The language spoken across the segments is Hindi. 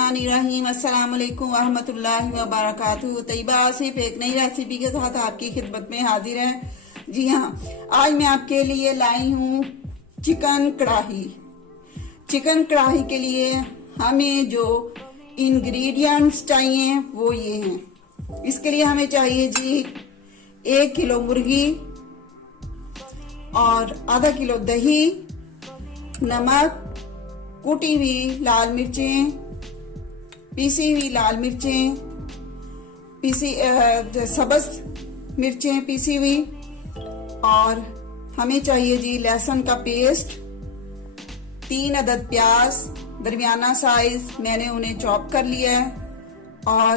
बिस्मिल्लाहिर्रहमानिर्रहीम अस्सलाम वालेकुम वरहमतुल्लाहि वबरकातुहू। तैयबा सिर्फ एक नई रेसिपी के साथ आपकी खिदमत में हाजिर है। जी हाँ, आज मैं आपके लिए लाई हूँ चिकन कढ़ाई। चिकन कढ़ाई के लिए हमें जो इंग्रेडिएंट्स चाहिए वो ये हैं। इसके लिए हमें चाहिए जी 1 किलो मुर्गी और आधा किलो दही, नमक, कुटी हुई लाल मिर्चें, पीसी हुई लाल मिर्चें, सब्ज मिर्चें पीसी हुई, और हमें चाहिए जी लहसुन का पेस्ट, 3 अदद प्याज दरमियाना साइज मैंने उन्हें चॉप कर लिया है, और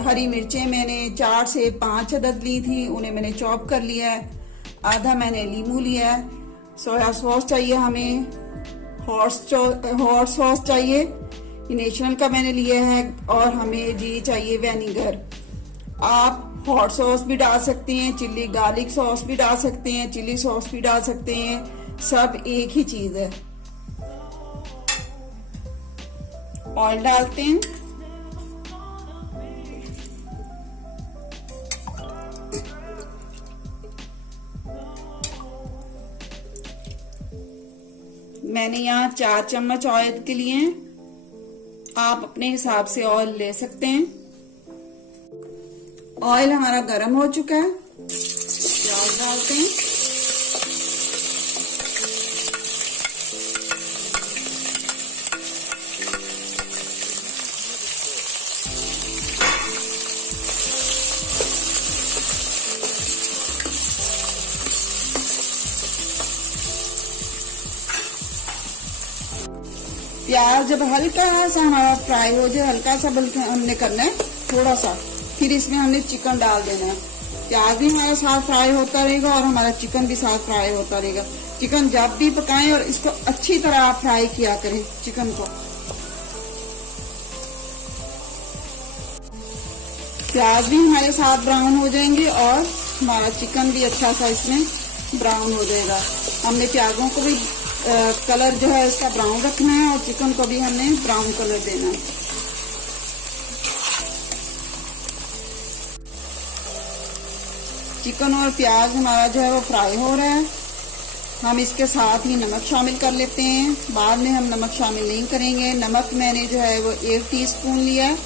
हरी मिर्चें मैंने 4 से 5 अदद ली थी, उन्हें मैंने चॉप कर लिया है। आधा मैंने लीमू लिया है। सोया सॉस चाहिए हमें, हॉट सॉस चाहिए, नेशनल का मैंने लिया है, और हमें जी चाहिए वेनिगर। आप हॉट सॉस भी डाल सकते हैं, चिल्ली गार्लिक सॉस भी डाल सकते हैं, चिल्ली सॉस भी डाल सकते हैं, सब एक ही चीज है। ऑयल डालते हैं। मैंने यहाँ 4 चम्मच ऑयल के लिए हैं। आप अपने हिसाब से ऑयल ले सकते हैं। ऑयल हमारा गर्म हो चुका है, प्याज डालते हैं। प्याज जब हल्का सा हमारा फ्राई हो जाए, हल्का सा बल्कि हमने करना है थोड़ा सा, फिर इसमें हमने चिकन डाल देना है। प्याज भी हमारा साथ फ्राई होता रहेगा और हमारा चिकन भी साथ फ्राई होता रहेगा। चिकन जब भी पकाएं और इसको अच्छी तरह आप फ्राई किया करें चिकन को। प्याज भी हमारे साथ ब्राउन हो जाएंगे और हमारा चिकन भी अच्छा सा इसमें ब्राउन हो जाएगा। हमने प्याजों को भी कलर जो है इसका ब्राउन रखना है और चिकन को भी हमने ब्राउन कलर देना है। चिकन और प्याज हमारा जो है वो फ्राई हो रहा है। हम इसके साथ ही नमक शामिल कर लेते हैं। बाद में हम नमक शामिल नहीं करेंगे। नमक मैंने जो है वो 1 टीस्पून लिया है।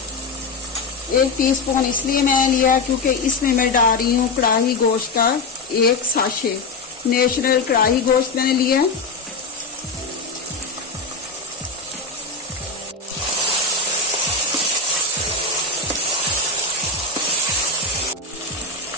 1 टीस्पून इसलिए मैंने लिया क्योंकि इसमें मैं डाल रही हूँ कढ़ाई गोश्त का 1 साशे। नेशनल कढ़ाई गोश्त मैंने लिया है।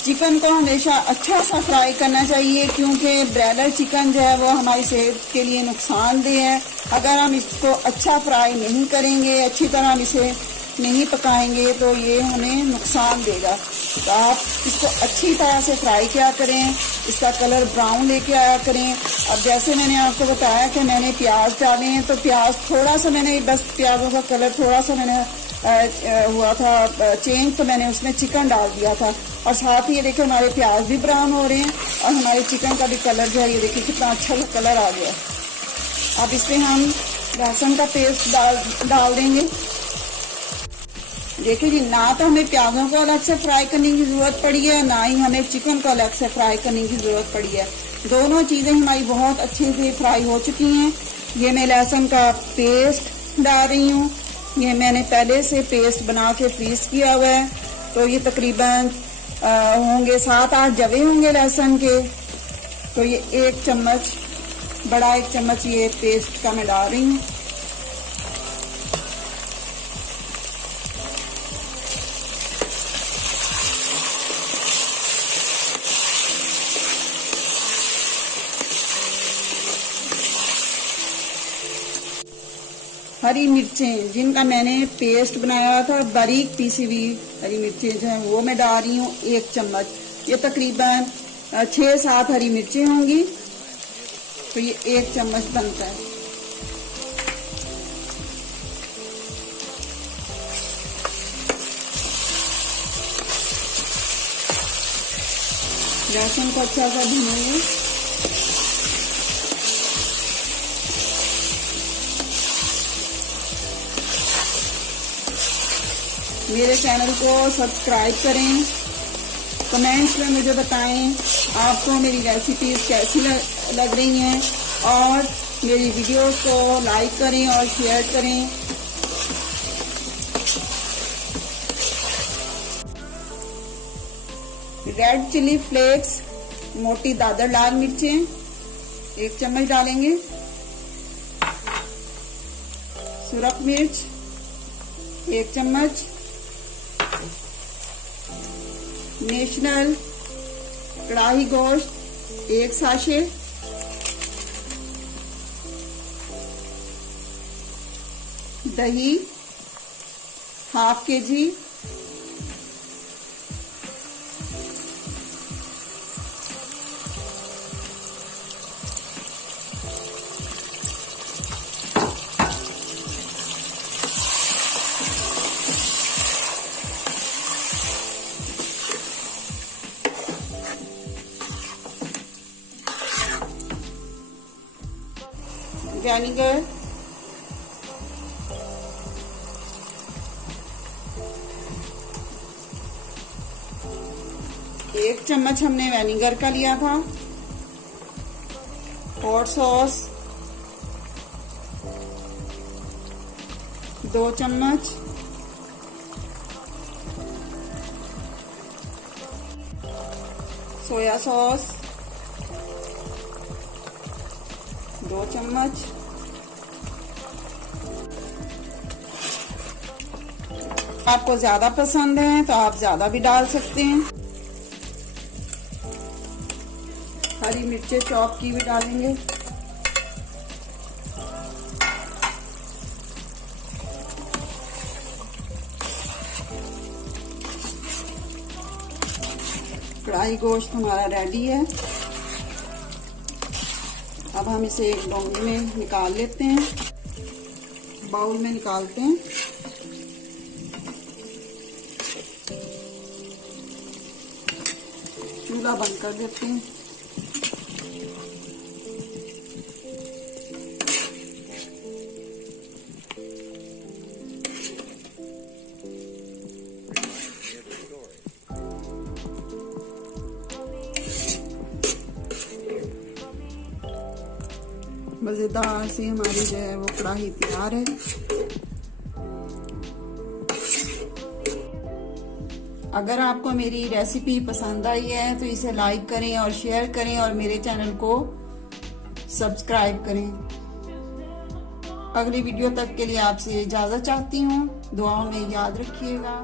चिकन को हमेशा अच्छा सा फ्राई करना चाहिए क्योंकि ब्रॉयलर चिकन जो है वो हमारी सेहत के लिए नुकसानदेह है। अगर हम इसको अच्छा फ्राई नहीं करेंगे, अच्छी तरह हम इसे नहीं पकाएंगे तो ये हमें नुकसान देगा। तो आप इसको अच्छी तरह से फ्राई किया करें, इसका कलर ब्राउन लेके आया करें। अब जैसे मैंने आपको बताया कि मैंने प्याज डाले हैं, तो प्याज थोड़ा सा मैंने बस प्याजों का कलर थोड़ा सा मैंने हुआ था चेंज, तो मैंने उसमें चिकन डाल दिया था। और साथ ही ये देखिए हमारे प्याज भी ब्राउन हो रहे हैं और हमारे चिकन का भी कलर जो है ये देखिए कितना अच्छा कलर आ गया। अब इसमें हम लहसुन का पेस्ट डाल देंगे। देखिए जी, ना तो हमें प्याजों को अलग से फ्राई करने की जरूरत पड़ी है, ना ही हमें चिकन को अलग से फ्राई करने की जरूरत पड़ी है। दोनों चीजें हमारी बहुत अच्छे से फ्राई हो चुकी हैं। ये मैं लहसुन का पेस्ट डाल रही हूँ। ये मैंने पहले से पेस्ट बना के फ्रीज किया हुआ है, तो ये तकरीबन होंगे 7-8 जवे होंगे लहसुन के। तो ये 1 चम्मच, बड़ा 1 चम्मच ये पेस्ट का मैं डाल रही हूँ। हरी मिर्चें जिनका मैंने पेस्ट बनाया था, बारीक पीसी हुई हरी मिर्चें जो है वो मैं डाल रही हूँ 1 चम्मच। ये तकरीबन 6-7 हरी मिर्चें होंगी, तो ये 1 चम्मच बनता है। लहसुन को अच्छा सा भूनेंगे। मेरे चैनल को सब्सक्राइब करें, कमेंट्स में मुझे बताएं आपको मेरी रेसिपीज कैसी लग रही हैं और मेरी वीडियोस को लाइक करें और शेयर करें। रेड चिली फ्लेक्स, मोटी दादर लाल मिर्चें 1 चम्मच डालेंगे। सुरख मिर्च 1 चम्मच। नेशनल कढ़ाई गोश्त 1 साशे। दही 1/2 kg। विनेगर 1 चम्मच हमने विनेगर का लिया था। हॉट सॉस 2 चम्मच। सोया सॉस 2 चम्मच। आपको ज्यादा पसंद है तो आप ज्यादा भी डाल सकते हैं। हरी मिर्चें चॉप की भी डालेंगे। कढ़ाई गोश्त हमारा रेडी है। अब हम इसे एक डोंगी में निकाल लेते हैं, बाउल में निकालते हैं। चूल्हा बंद कर देते हैं। मजेदार सी हमारी जो है वो कढ़ाई तैयार है। अगर आपको मेरी रेसिपी पसंद आई है तो इसे लाइक करें और शेयर करें और मेरे चैनल को सब्सक्राइब करें। अगली वीडियो तक के लिए आपसे इजाजत चाहती हूँ। दुआओं में याद रखिएगा।